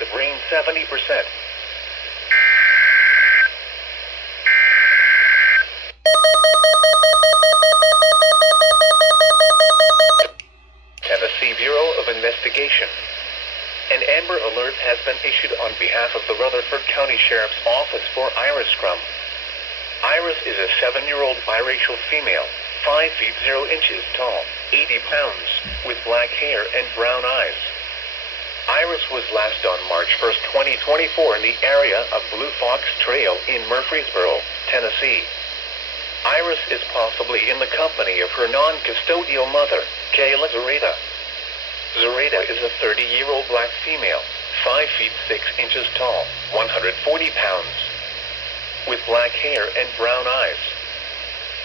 of rain 70%. Tennessee Bureau of Investigation. An Amber Alert has been issued on behalf of the Rutherford County Sheriff's Office for Iris Scrum. Iris is a 7-year-old biracial female, 5 feet 0 inches tall, 80 pounds, with black hair and brown eyes. Iris was last on March 1, 2024 in the area of Blue Fox Trail in Murfreesboro, Tennessee. Iris is possibly in the company of her non-custodial mother, Kayla Zareta. Zareta is a 30-year-old black female, 5 feet 6 inches tall, 140 pounds, with black hair and brown eyes.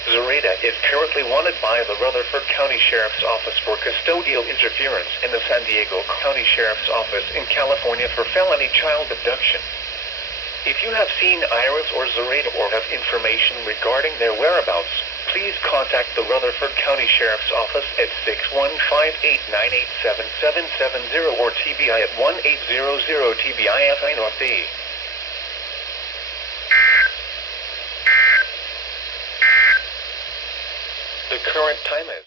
Zareta is currently wanted by the Rutherford County Sheriff's Office for custodial interference and the San Diego County Sheriff's Office in California for felony child abduction. If you have seen Iris or Zareta or have information regarding their whereabouts, please contact the Rutherford County Sheriff's Office at 615-898-7770 or TBI at 1-800-TBI-FI North D. The current time is